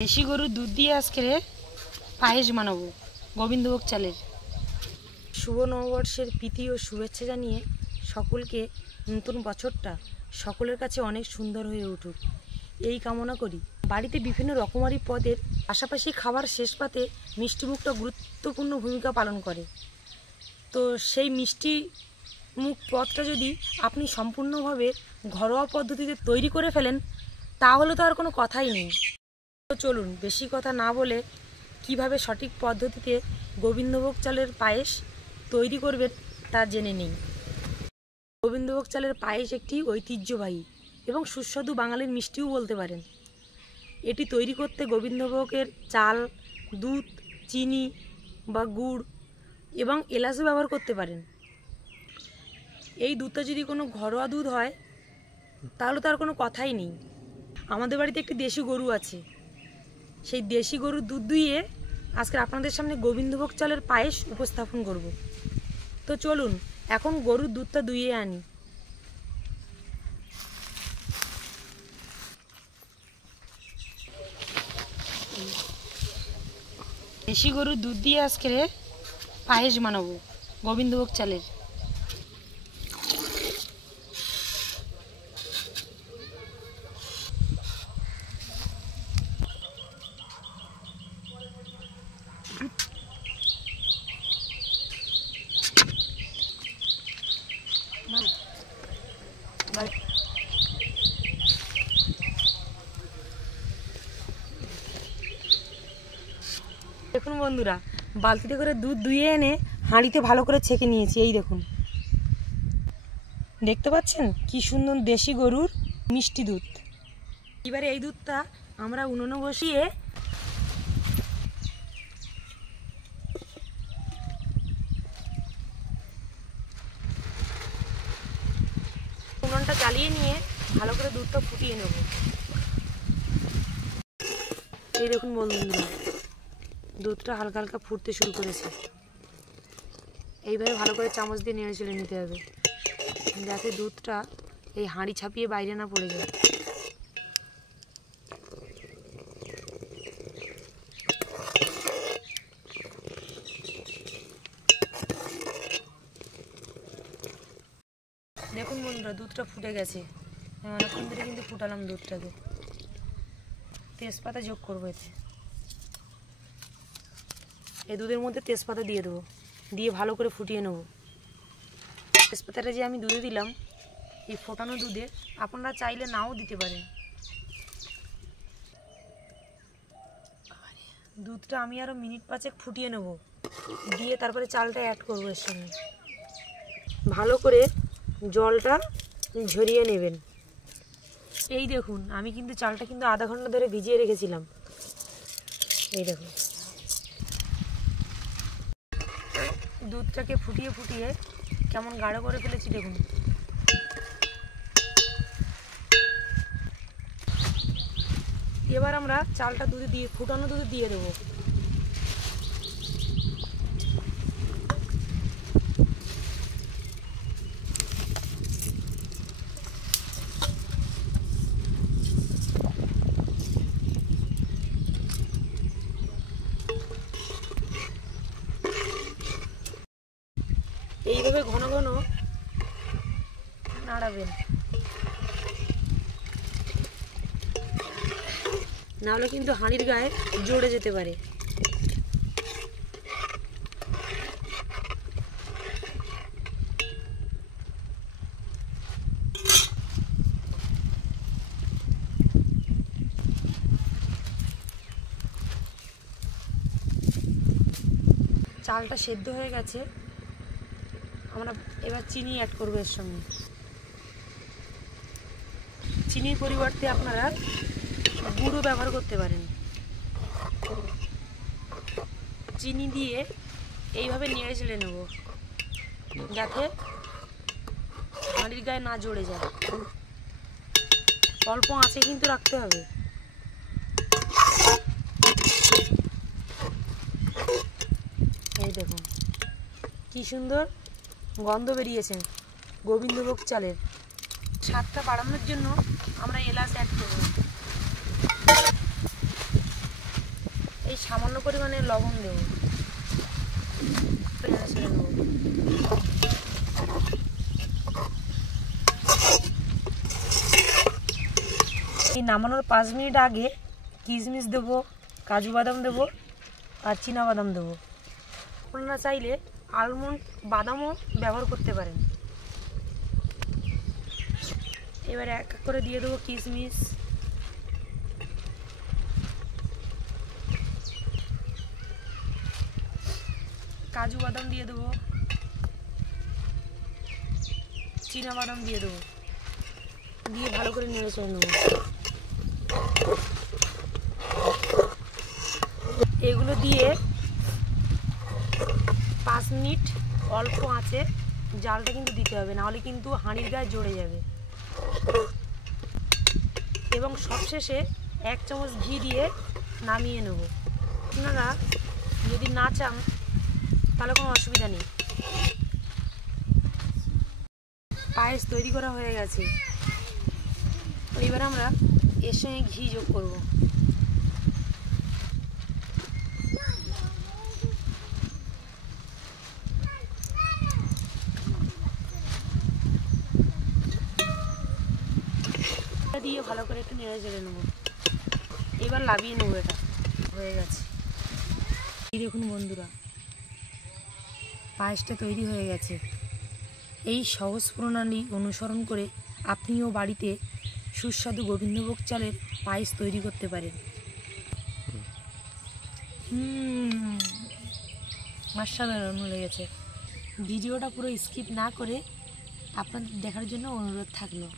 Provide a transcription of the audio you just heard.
দেশি গরুর দুধ দিয়ে আজকে পায়েস বানাবো গোবিন্দভোগ চালের। শুভ নববর্ষের প্রীতি ও শুভেচ্ছা জানিয়ে সকলকে নতুন বছরটা সকলের কাছে অনেক সুন্দর হয়ে উঠুক এই কামনা করি। বাড়িতে বিভিন্ন রকমারি পদের পাশাপাশি খাবার শেষ পাতে মিষ্টিমুখটা গুরুত্বপূর্ণ ভূমিকা পালন করে। তো সেই মিষ্টি মুখ পদটা যদি আপনি সম্পূর্ণভাবে ঘরোয়া পদ্ধতিতে তৈরি করে ফেলেন তাহলে তো আর কোনো কথাই নেই। তো চলুন বেশি কথা না বলে কিভাবে সঠিক পদ্ধতিতে গোবিন্দভোগ চালের পায়েস তৈরি করবেন তা জেনে নিই। গোবিন্দভোগ চালের পায়েস একটি ঐতিহ্যবাহী এবং সুস্বাদু বাঙালির মিষ্টিও বলতে পারেন। এটি তৈরি করতে গোবিন্দভোগের চাল, দুধ, চিনি বা গুড় এবং এলাচও ব্যবহার করতে পারেন। এই দুধটা যদি কোনো ঘরোয়া দুধ হয় তাহলে তার কোনো কথাই নেই। আমাদের বাড়িতে একটি দেশি গরু আছে, সেই দেশি গরুর দুধ দুইয়ে আজকে আপনাদের সামনে গোবিন্দভোগ চালের পায়েস উপস্থাপন করব। তো চলুন এখন গরুর দুধটা দুইয়ে আনি। দেশি গরুর দুধ দিয়ে আজকে পায়েস বানাবো গোবিন্দভোগ চালের। দেখুন বন্ধুরা, বালতিতে করে দুধ দুইয়ে এনে হাঁড়িতে ভালো করে ছেঁকে নিয়েছি। এই দেখুন, দেখতে পাচ্ছেন কি সুন্দর দেশি গরুর মিষ্টি দুধ। এবারে এই দুধটা আমরা উনুনে বসিয়ে উনুনটা জ্বালিয়ে নিয়ে ভালো করে দুধটা ফুটিয়ে নেব। এই দেখুন বন্ধুরা, দুধটা হালকা হালকা ফুটতে শুরু করেছে। এইভাবে ভালো করে চামচ দিয়ে নেড়ে চলে নিতে হবে যাতে দুধটা এই হাঁড়ি ছাপিয়ে বাইরে না পড়ে যায়। দেখুন বন্ধুরা, দুধটা ফুটে গেছে। অনেকক্ষণ ধরে কিন্তু ফুটালাম দুধটাকে। তেজপাতা যোগ করবো এতে। এই দুধের মধ্যে তেজপাতা দিয়ে দেবো, দিয়ে ভালো করে ফুটিয়ে নেব। তেজপাতাটা যে আমি দুধে দিলাম, এই ফোটানো দুধে আপনারা চাইলে নাও দিতে পারেন। দুধটা আমি আরও মিনিট 5 ফুটিয়ে নেব, দিয়ে তারপরে চালটা অ্যাড করবো এর সঙ্গে। ভালো করে জলটা ঝরিয়ে নেবেন। এই দেখুন, আমি কিন্তু চালটা কিন্তু আধা ঘন্টা ধরে ভিজিয়ে রেখেছিলাম। এই দেখুন, দুধটাকে ফুটিয়ে ফুটিয়ে কেমন গাঢ় করে ফেলেছি দেখুন। এবার আমরা চালটা দুধে দিয়ে ফুটানো দুধে দিয়ে দেবো। এইভাবে ঘন ঘন নাড়াবেন, নাহলে কিন্তু হাঁড়ির গায়ে জড়ে যেতে পারে। চালটা সেদ্ধ হয়ে গেছে, আমরা এবার চিনি অ্যাড করবো এর সঙ্গে। চিনির পরিবর্তে আপনারা গুঁড়ো ব্যবহার করতে পারেন। চিনি দিয়ে এইভাবে নেড়ে চেড়ে নেব যাতে হাঁড়ির গায়ে না জড়ে যায়। অল্প আঁচে কিন্তু রাখতে হবে। এই দেখুন কি সুন্দর গন্ধ বেরিয়েছে গোবিন্দভোগ চালের। স্বাদটা বাড়ানোর জন্য আমরা এলাচ অ্যাড করব। এই সামান্য পরিমাণে লবণ দেবো, ছেড়ে নেবো। এই নামানোর 5 মিনিট আগে কিশমিশ দেবো, কাজু বাদাম দেবো আর চীনা বাদাম দেবো। আপনারা চাইলে আলমন্ড বাদামও ব্যবহার করতে পারেন। এবার এক এক করে দিয়ে দেবো কিশমিশ, কাজু বাদাম দিয়ে দেবো, চীনা বাদাম দিয়ে দেবো, দিয়ে ভালো করে নেড়ে চেড়ে নেবো। এগুলো দিয়ে 5 মিনিট অল্প আঁচে জালটা কিন্তু দিতে হবে, নাহলে কিন্তু হাঁড়ির গায়ে জ্বলে যাবে। এবং সবশেষে 1 চামচ ঘি দিয়ে নামিয়ে নেব। আপনারা যদি না চান তাহলে কোনো অসুবিধা নেই। পায়েস তৈরি করা হয়ে গেছে। এবার আমরা এর সঙ্গে ঘি যোগ করব। দিয়ে ভালো করে একটু নেড়ে চেড়ে নেবো। এবার লাভিয়ে নেবো। এটা হয়ে গেছে। এই দেখুন বন্ধুরা, পায়েসটা তৈরি হয়ে গেছে। এই সহজ প্রণালী অনুসরণ করে আপনিও বাড়িতে সুস্বাদু গোবিন্দভোগ চালের পায়েস তৈরি করতে পারেন। অসাধারণ লেগেছে। ভিডিওটা পুরো স্কিপ না করে আপনাদের দেখার জন্য অনুরোধ থাকলো।